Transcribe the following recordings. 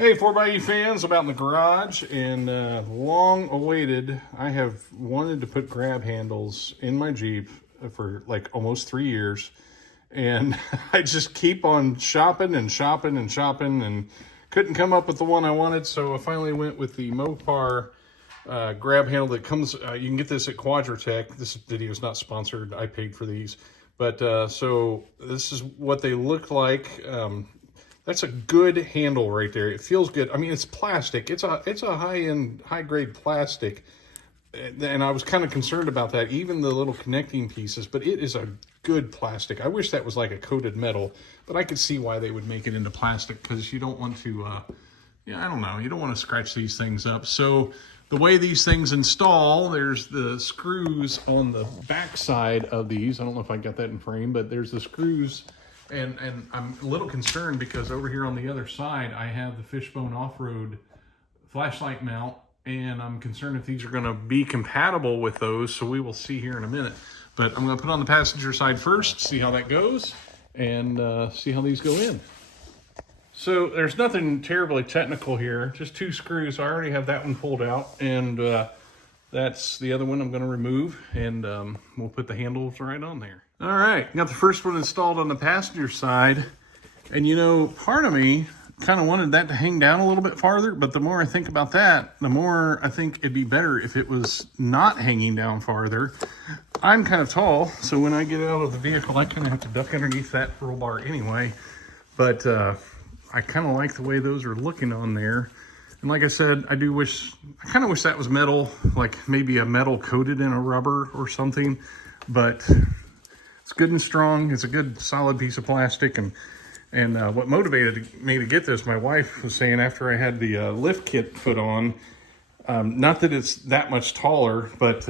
Hey, 4xe fans, I'm out in the garage and long awaited. I have wanted to put grab handles in my Jeep for like almost 3 years. And I just keep on shopping and couldn't come up with the one I wanted. So I finally went with the Mopar grab handle that comes, you can get this at Quadratec. This video is not sponsored. I paid for these. But so this is what they look like. That's a good handle right there. It feels good. I mean, it's plastic. It's a high-end, high-grade plastic. And I was kind of concerned about that, even the little connecting pieces, but it is a good plastic. I wish that was like a coated metal, but I could see why they would make it into plastic, because you don't want to, I don't know, you don't want to scratch these things up. So the way these things install, there's the screws on the back side of these. I don't know if I got that in frame, but there's the screws. And I'm a little concerned because over here on the other side, I have the Fishbone off-road flashlight mount, and I'm concerned if these are going to be compatible with those, so we will see here in a minute. But I'm going to put on the passenger side first, see how that goes, and see how these go in. So there's nothing terribly technical here, just 2 screws. I already have that one pulled out, and that's the other one I'm going to remove, and we'll put the handles right on there. All right, got the first one installed on the passenger side, and you know, part of me kind of wanted that to hang down a little bit farther, but the more I think about that, the more I think it'd be better if it was not hanging down farther. I'm kind of tall, so when I get out of the vehicle, I kind of have to duck underneath that roll bar anyway, but I kind of like the way those are looking on there. And like I said, I kind of wish that was metal, like maybe a metal coated in a rubber or something, but it's good and strong. It's a good solid piece of plastic. And what motivated me to get this, my wife was saying after I had the lift kit put on, not that it's that much taller, but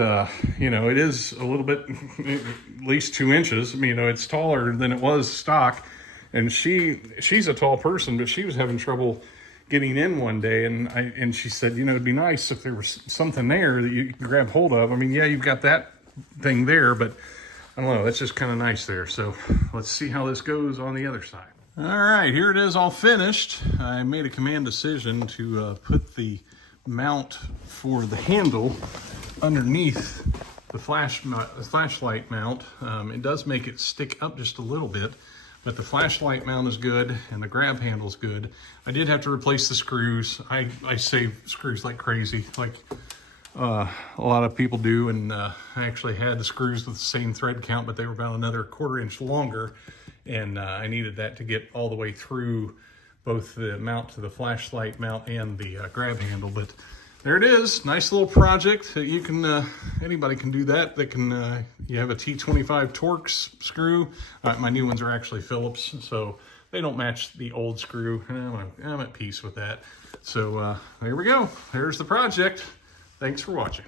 you know, it is a little bit, at least 2 inches. I mean, you know, it's taller than it was stock. And she's a tall person, but she was having trouble getting in one day, and she said, you know, it'd be nice if there was something there that you could grab hold of. I mean, yeah, you've got that thing there, but I don't know, that's just kind of nice there. So let's see how this goes on the other side. All right, here it is all finished. I made a command decision to put the mount for the handle underneath the flashlight mount. It does make it stick up just a little bit, but the flashlight mount is good and the grab handle is good. I did have to replace the screws. I save screws like crazy, like a lot of people do, and I actually had the screws with the same thread count, but they were about another 1/4 inch longer, and I needed that to get all the way through both the mount to the flashlight mount and the grab handle. But there it is, nice little project that you can, anybody can do that. That can, you have a T25 Torx screw. My new ones are actually Phillips, so they don't match the old screw. I'm at peace with that. So there we go, there's the project. Thanks for watching.